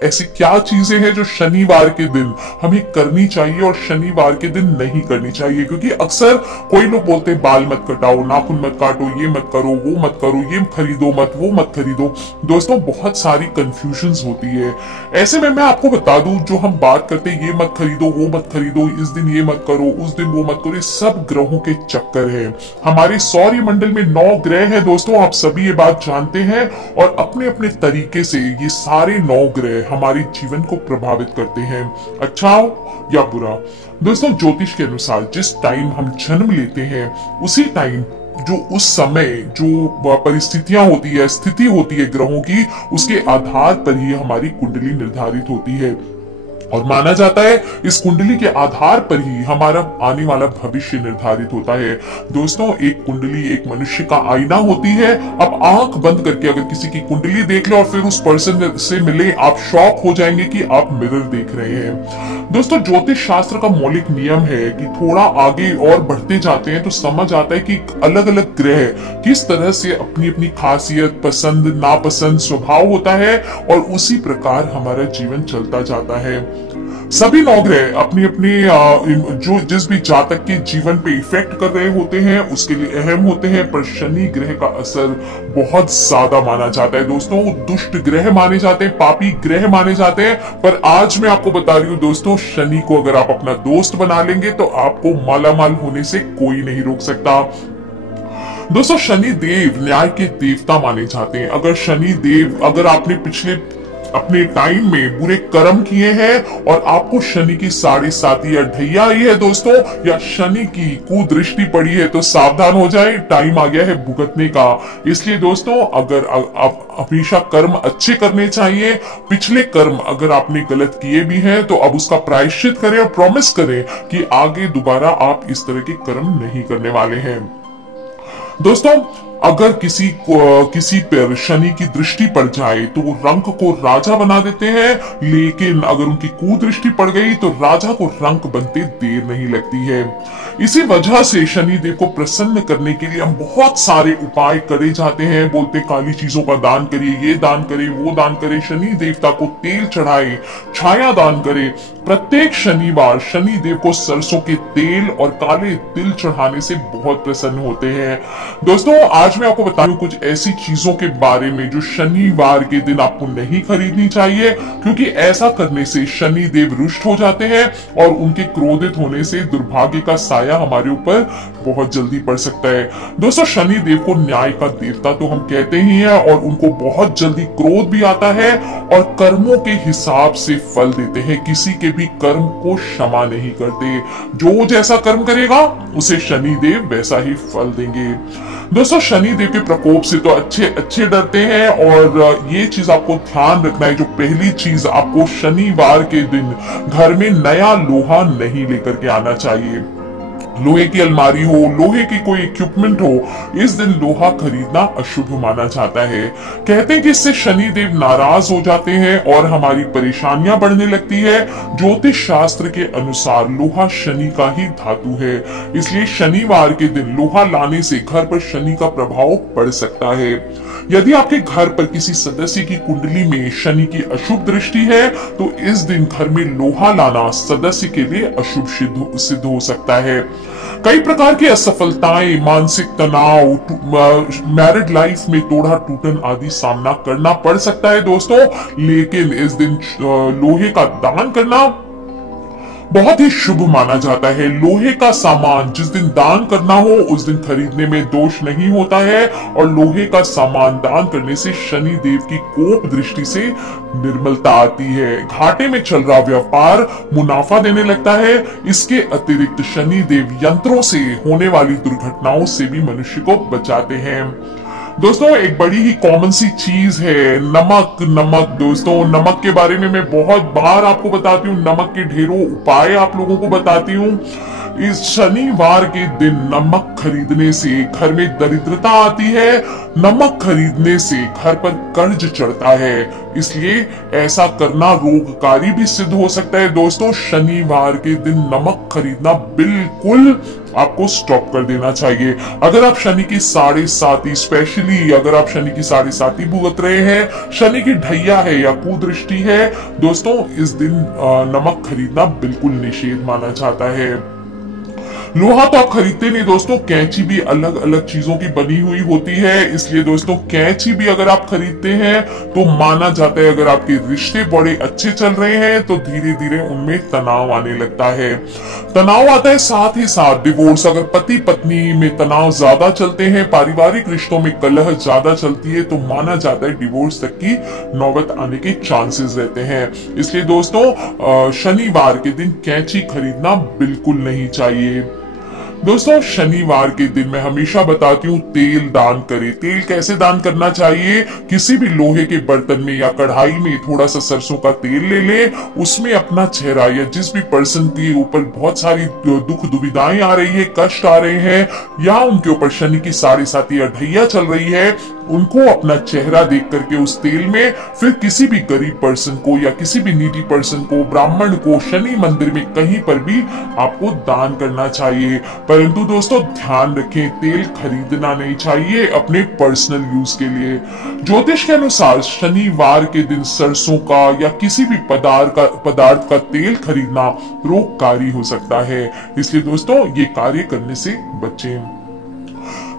ऐसी क्या चीजें हैं जो शनिवार के दिन हमें करनी चाहिए और शनिवार के दिन नहीं करनी चाहिए। क्योंकि अक्सर कोई लोग बोलते हैं बाल मत कटाओ, नाखून मत काटो, ये मत करो, वो मत करो, ये खरीदो मत, वो मत खरीदो। दोस्तों बहुत सारी कंफ्यूजन्स होती है। ऐसे में मैं आपको बता दूं, जो हम बात करते हैं ये मत खरीदो, वो मत खरीदो, इस दिन ये मत करो, उस दिन वो मत करो, ये सब ग्रहों के चक्कर है। हमारे सौरमंडल में 9 ग्रह है दोस्तों, आप सभी ये बात जानते हैं। और अपने अपने तरीके से ये सारे 9 ग्रह हमारे जीवन को प्रभावित करते हैं, अच्छा हो या बुरा। दोस्तों ज्योतिष के अनुसार जिस टाइम हम जन्म लेते हैं उसी टाइम जो उस समय जो परिस्थितियां होती है, स्थिति होती है ग्रहों की, उसके आधार पर ही हमारी कुंडली निर्धारित होती है। और माना जाता है इस कुंडली के आधार पर ही हमारा आने वाला भविष्य निर्धारित होता है। दोस्तों एक कुंडली एक मनुष्य का आईना होती है। अब आंख बंद करके अगर किसी की कुंडली देख लो और फिर उस पर्सन से मिले, आप शॉक हो जाएंगे कि आप मिरर देख रहे हैं। दोस्तों ज्योतिष शास्त्र का मौलिक नियम है कि थोड़ा आगे और बढ़ते जाते हैं तो समझ आता है कि अलग अलग ग्रह किस तरह से अपनी अपनी खासियत, पसंद नापसंद, स्वभाव होता है और उसी प्रकार हमारा जीवन चलता जाता है। सभी 9 ग्रह अपनी अपनी जो जिस भी जातक के जीवन पे इफेक्ट कर रहे होते हैं उसके लिए अहम होते हैं, पर शनि ग्रह का असर बहुत ज्यादा माना जाता है। दोस्तों दुष्ट ग्रह माने जाते हैं, पापी ग्रह माने जाते हैं। पर आज मैं आपको बता रही हूँ दोस्तों, शनि को अगर आप अपना दोस्त बना लेंगे तो आपको मालामाल होने से कोई नहीं रोक सकता। दोस्तों शनि देव न्याय के देवता माने जाते हैं। अगर आपने पिछले अपने टाइम में बुरे कर्म किए हैं और आपको शनि की 7.5 या ढैया आई है दोस्तों, या शनि की कुदृष्टि पड़ी है, तो सावधान हो जाए, टाइम आ गया है भुगतने का। इसलिए दोस्तों अगर आप हमेशा कर्म अच्छे करने चाहिए, पिछले कर्म अगर आपने गलत किए भी हैं तो अब उसका प्रायश्चित करें और प्रॉमिस करें कि आगे दोबारा आप इस तरह के कर्म नहीं करने वाले हैं। दोस्तों अगर किसी पर शनि की दृष्टि पड़ जाए तो वो रंक को राजा बना देते हैं, लेकिन अगर उनकी कुदृष्टि पड़ गई तो राजा को रंक बनते देर नहीं लगती है। इसी वजह से शनि देव को प्रसन्न करने के लिए हम बहुत सारे उपाय करे जाते हैं। बोलते काली चीजों का दान करिए, ये दान करें, वो दान करें, शनि देवता को तेल चढ़ाए, छाया दान करें। प्रत्येक शनिवार शनि देव को सरसों के तेल और काले तिल चढ़ाने से बहुत प्रसन्न होते हैं। दोस्तों आज मैं आपको बता दूं कुछ ऐसी चीजों के बारे में जो शनिवार के दिन आपको नहीं खरीदनी चाहिए, क्योंकि ऐसा करने से शनि देव रुष्ट हो जाते हैं और उनके क्रोधित होने से दुर्भाग्य का साया हमारे ऊपर बहुत जल्दी पड़ सकता है। दोस्तों शनि देव को न्याय का देवता तो हम कहते ही हैं और उनको बहुत जल्दी क्रोध भी आता है और कर्मों के हिसाब से फल देते हैं। किसी के भी कर्म को क्षमा नहीं करते, जो जैसा कर्म करेगा उसे शनि देव वैसा ही फल देंगे। दोस्तों शनि देव के प्रकोप से तो अच्छे डरते हैं और ये चीज आपको ध्यान रखना है। जो पहली चीज, आपको शनिवार के दिन घर में नया लोहा नहीं लेकर के आना चाहिए। लोहे की अलमारी हो, लोहे की कोई इक्विपमेंट हो, इस दिन लोहा खरीदना अशुभ माना जाता है। कहते हैं कि इससे शनि देव नाराज हो जाते हैं और हमारी परेशानियां बढ़ने लगती है। ज्योतिष शास्त्र के अनुसार लोहा शनि का ही धातु है, इसलिए शनिवार के दिन लोहा लाने से घर पर शनि का प्रभाव पड़ सकता है। यदि आपके घर पर किसी सदस्य की कुंडली में शनि की अशुभ दृष्टि है तो इस दिन घर में लोहा लाना सदस्य के लिए अशुभ सिद्ध हो सकता है। कई प्रकार की असफलताएं, मानसिक तनाव, मैरिड लाइफ में तोड़ा टूटन आदि सामना करना पड़ सकता है दोस्तों, लेकिन इस दिन लोहे का दान करना बहुत ही शुभ माना जाता है। लोहे का सामान जिस दिन दान करना हो उस दिन खरीदने में दोष नहीं होता है और लोहे का सामान दान करने से शनि देव की कोप दृष्टि से निर्मलता आती है। घाटे में चल रहा व्यापार मुनाफा देने लगता है। इसके अतिरिक्त शनि देव यंत्रों से होने वाली दुर्घटनाओं से भी मनुष्य को बचाते हैं। दोस्तों एक बड़ी ही कॉमन सी चीज है नमक। दोस्तों नमक के बारे में मैं बहुत बार आपको बताती हूँ, नमक के ढेरों उपाय आप लोगों को बताती हूँ। इस शनिवार के दिन नमक खरीदने से घर में दरिद्रता आती है, नमक खरीदने से घर पर कर्ज चढ़ता है, इसलिए ऐसा करना रोगकारी भी सिद्ध हो सकता है। दोस्तों शनिवार के दिन नमक खरीदना बिल्कुल आपको स्टॉप कर देना चाहिए। अगर आप शनि की 7.5 स्पेशली अगर आप शनि की 7.5 भुगत रहे हैं, शनि की ढैया है या कुदृष्टि है, दोस्तों इस दिन नमक खरीदना बिल्कुल निषेध माना जाता है। लोहा तो आप खरीदते नहीं दोस्तों, कैंची भी अलग अलग चीजों की बनी हुई होती है, इसलिए दोस्तों कैंची भी अगर आप खरीदते हैं तो माना जाता है अगर आपके रिश्ते बड़े अच्छे चल रहे हैं तो धीरे धीरे उनमें तनाव आने लगता है। तनाव आता है साथ ही साथ डिवोर्स, अगर पति पत्नी में तनाव ज्यादा चलते हैं, पारिवारिक रिश्तों में कलह ज्यादा चलती है, तो माना जाता है डिवोर्स तक की नौबत आने के चांसेस रहते हैं। इसलिए दोस्तों शनिवार के दिन कैंची खरीदना बिल्कुल नहीं चाहिए। दोस्तों शनिवार के दिन मैं हमेशा बताती हूँ तेल दान करें। तेल कैसे दान करना चाहिए, किसी भी लोहे के बर्तन में या कढ़ाई में थोड़ा सा सरसों का तेल ले ले, उसमें अपना चेहरा या जिस भी पर्सन के ऊपर बहुत सारी दुख दुविधाएं आ रही है, कष्ट आ रहे हैं, या उनके ऊपर शनि की 7.5 या ढैया चल रही है, उनको अपना चेहरा देख करके उस तेल में फिर किसी भी गरीब पर्सन को या किसी भी नीडी पर्सन को, ब्राह्मण को, शनि मंदिर में कहीं पर भी आपको दान करना चाहिए। परंतु दोस्तों ध्यान रखें, तेल खरीदना नहीं चाहिए अपने पर्सनल यूज के लिए। ज्योतिष के अनुसार शनिवार के दिन सरसों का या किसी भी पदार्थ का तेल खरीदना रोगकारी हो सकता है, इसलिए दोस्तों ये कार्य करने से बचें।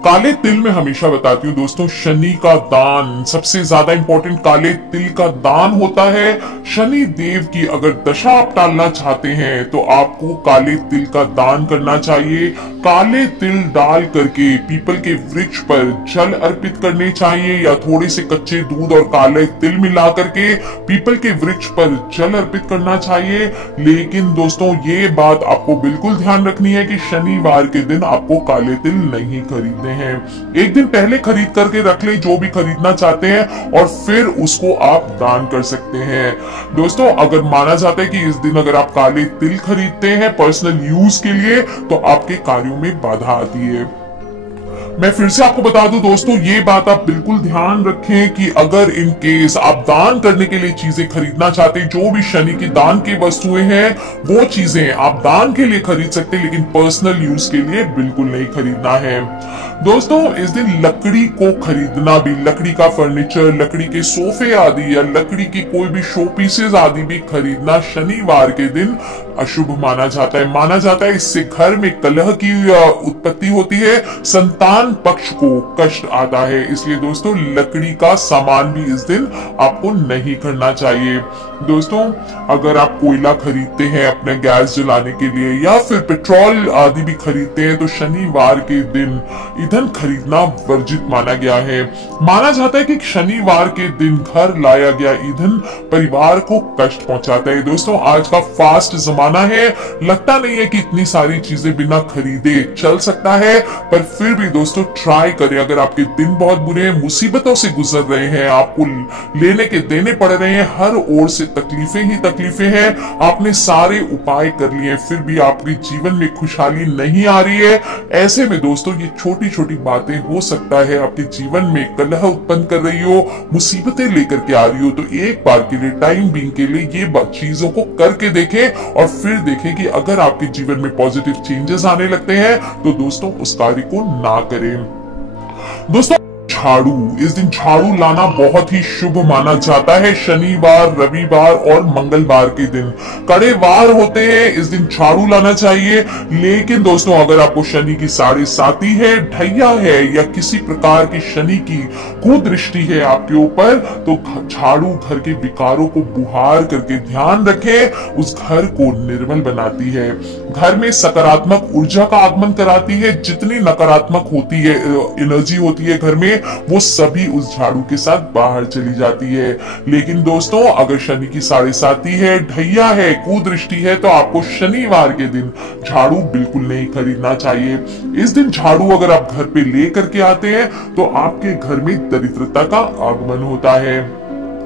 काले तिल में हमेशा बताती हूँ दोस्तों, शनि का दान सबसे ज्यादा इंपॉर्टेंट काले तिल का दान होता है। शनि देव की अगर दशा आप टालना चाहते हैं तो आपको काले तिल का दान करना चाहिए। काले तिल डाल करके पीपल के वृक्ष पर जल अर्पित करने चाहिए, या थोड़े से कच्चे दूध और काले तिल मिला करके पीपल के वृक्ष पर जल अर्पित करना चाहिए। लेकिन दोस्तों ये बात आपको बिल्कुल ध्यान रखनी है कि शनिवार के दिन आपको काले तिल नहीं खरीदने हैं। एक दिन पहले खरीद करके रख ले जो भी खरीदना चाहते हैं, और फिर उसको आप दान कर सकते हैं। दोस्तों अगर माना जाता है कि इस दिन अगर आप काले तिल खरीदते हैं पर्सनल यूज के लिए तो आपके कार्यों में बाधा आती है। मैं फिर से आपको बता दूं दोस्तों, ये बात आप बिल्कुल ध्यान रखें कि अगर इन केस आप दान करने के लिए चीजें खरीदना चाहते हैं, जो भी शनि की दान की वस्तुएं हैं वो चीजें आप दान के लिए खरीद सकते हैं, लेकिन पर्सनल यूज के लिए बिल्कुल नहीं खरीदना है। दोस्तों इस दिन लकड़ी को खरीदना भी, लकड़ी का फर्नीचर, लकड़ी के सोफे आदि या लकड़ी की कोई भी शो पीसेज आदि भी खरीदना शनिवार के दिन अशुभ माना जाता है। माना जाता है इससे घर में कलह की उत्पत्ति होती है, संतान पक्ष को कष्ट आता है, इसलिए दोस्तों लकड़ी का सामान भी इस दिन आपको नहीं करना चाहिए। दोस्तों अगर आप कोयला खरीदते हैं अपने गैस जलाने के लिए या फिर पेट्रोल आदि भी खरीदते हैं तो शनिवार के दिन ईंधन खरीदना वर्जित माना गया है। माना जाता है कि शनिवार के दिन घर लाया गया ईंधन परिवार को कष्ट पहुंचाता है। दोस्तों आज का फास्ट जमाना है, लगता नहीं है कि इतनी सारी चीजें बिना खरीदे चल सकता है, पर फिर भी दोस्तों ट्राई करें। अगर आपके दिन बहुत बुरे हैं, मुसीबतों से गुजर रहे हैं, आपको लेने के देने पड़ रहे हैं, हर ओर से तकलीफें ही तकलीफें हैं, आपने सारे उपाय कर लिए फिर भी आपके जीवन में खुशहाली नहीं आ रही है, ऐसे में दोस्तों ये छोटी छोटी बातें हो सकता है आपके जीवन में कलह उत्पन्न कर रही हो, मुसीबतें लेकर के आ रही हो, तो एक बार के लिए टाइम बीइंग के लिए ये चीजों को करके देखें और फिर देखें कि अगर आपके जीवन में पॉजिटिव चेंजेस आने लगते हैं तो दोस्तों उस कार्य को ना करें। दोस्तों झाड़ू, इस दिन झाड़ू लाना बहुत ही शुभ माना जाता है। शनिवार, रविवार और मंगलवार के दिन कड़े वार होते हैं, इस दिन झाड़ू लाना चाहिए। लेकिन दोस्तों अगर आपको शनि की 7.5 है, ढैया है या किसी प्रकार की शनि की कुदृष्टि है आपके ऊपर, तो झाड़ू घर के विकारों को बुहार करके ध्यान रखें, उस घर को निर्मल बनाती है, घर में सकारात्मक ऊर्जा का आगमन कराती है। जितनी नकारात्मक होती है एनर्जी होती है घर में, वो सभी उस झाड़ू के साथ बाहर चली जाती है। लेकिन दोस्तों अगर शनि की 7.5 है, ढैया है, कुदृष्टि है, तो आपको शनिवार के दिन झाड़ू बिल्कुल नहीं खरीदना चाहिए। इस दिन झाड़ू अगर आप घर पे लेकर के आते हैं तो आपके घर में दरिद्रता का आगमन होता है।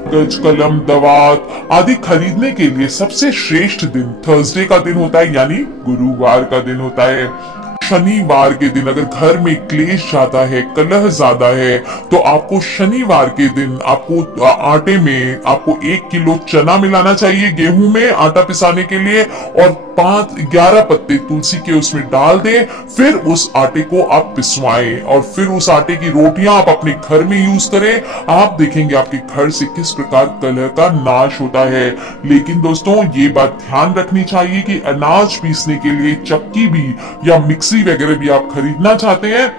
कागज, कलम, दवात आदि खरीदने के लिए सबसे श्रेष्ठ दिन थर्सडे का दिन होता है, यानी गुरुवार का दिन होता है। शनिवार के दिन अगर घर में क्लेश ज्यादा है, कलह ज्यादा है, तो आपको शनिवार के दिन आपको आटे में आपको 1 किलो चना मिलाना चाहिए गेहूं में आटा पिसाने के लिए, और 11 पत्ते तुलसी के उसमें डाल दें। फिर उस आटे को आप पिसवाएं और फिर उस आटे की रोटियां आप अपने घर में यूज करें। आप देखेंगे आपके घर से किस प्रकार कलह का नाश होता है। लेकिन दोस्तों ये बात ध्यान रखनी चाहिए कि अनाज पीसने के लिए चक्की भी या मिक्सी वगैरह भी आप खरीदना चाहते हैं,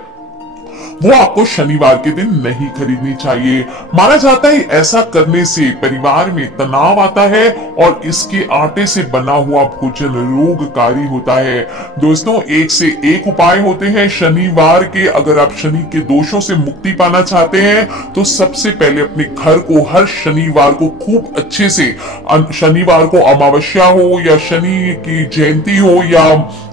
वो आपको शनिवार के दिन नहीं खरीदनी चाहिए। माना जाता है ऐसा करने से परिवार में तनाव आता है और इसके आटे से बना हुआ भोजन रोगकारी होता है। दोस्तों एक से एक उपाय होते हैं शनिवार के। अगर आप शनि के दोषों से मुक्ति पाना चाहते हैं तो सबसे पहले अपने घर को हर शनिवार को खूब अच्छे से, शनिवार को अमावस्या हो या शनि की जयंती हो या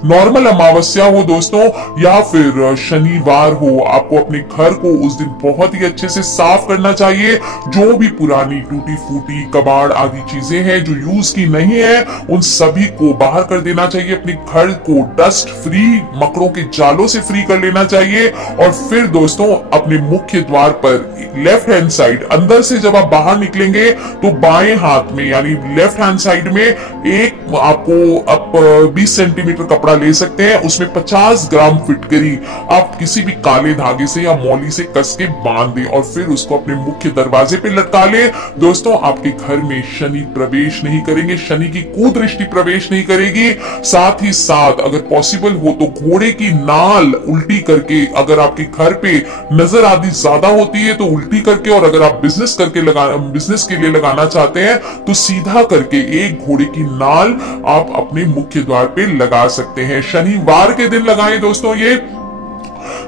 नॉर्मल अमावस्या हो दोस्तों, या फिर शनिवार हो, आपको अपने घर को उस दिन बहुत ही अच्छे से साफ करना चाहिए। जो भी पुरानी टूटी फूटी कबाड़ आदि चीजें हैं जो यूज की नहीं है, उन सभी को बाहर कर देना चाहिए। अपने घर को डस्ट फ्री, मकड़ों के जालों से फ्री कर लेना चाहिए। और फिर दोस्तों अपने मुख्य द्वार पर लेफ्ट हैंड साइड, अंदर से जब आप बाहर निकलेंगे तो बाएं हाथ में यानी लेफ्ट हैंड साइड में एक आपको आप 20 सेंटीमीटर कपड़ा ले सकते हैं, उसमें 50 ग्राम फिटकरी आप किसी भी काले धागे से या मौली से कस के बांध दें और फिर उसको अपने मुख्य दरवाजे पे लटका ले। दोस्तों आपके घर में शनि प्रवेश नहीं करेंगे, शनि की कुदृष्टि प्रवेश नहीं करेगी। साथ ही साथ अगर पॉसिबल हो तो घोड़े की नाल उल्टी करके, अगर आपके घर पे नजर आदि ज्यादा होती है तो उल्टी करके, और अगर आप बिजनेस के लिए लगाना चाहते हैं तो सीधा करके एक घोड़े की नाल आप अपने मुख्य द्वार पे लगा सकते हैं। शनिवार के दिन लगाएं दोस्तों ये।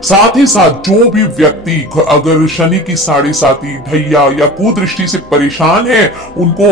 साथ ही साथ जो भी व्यक्ति अगर शनि की 7.5 ढैया या कुदृष्टि से परेशान है, उनको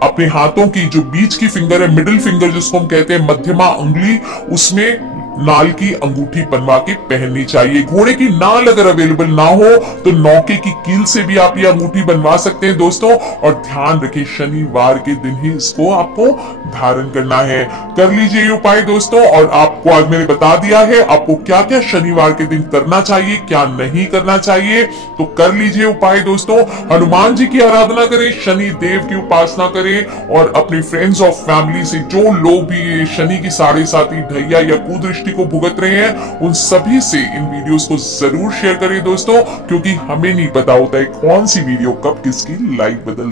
अपने हाथों की जो बीच की फिंगर है, मिडिल फिंगर जिसको हम कहते हैं, मध्यमा उंगली, उसमें नाल की अंगूठी बनवा के पहननी चाहिए। घोड़े की नाल अगर अवेलेबल ना हो तो नौके की कील से भी आप ये अंगूठी बनवा सकते हैं दोस्तों। और ध्यान रखें शनिवार के दिन ही इसको आपको धारण करना है। कर लीजिए ये उपाय दोस्तों। और आपको आज मैंने बता दिया है आपको क्या क्या शनिवार के दिन करना चाहिए, क्या नहीं करना चाहिए, तो कर लीजिए उपाय दोस्तों। हनुमान जी की आराधना करें, शनि देव की उपासना करें, और अपने फ्रेंड्स और फैमिली से जो लोग भी शनि की 7.5 ढैया या कुदृष्टि को भुगत रहे हैं, उन सभी से इन वीडियोस को जरूर शेयर करें दोस्तों, क्योंकि हमें नहीं पता होता है कौन सी वीडियो कब किसकी लाइफ बदल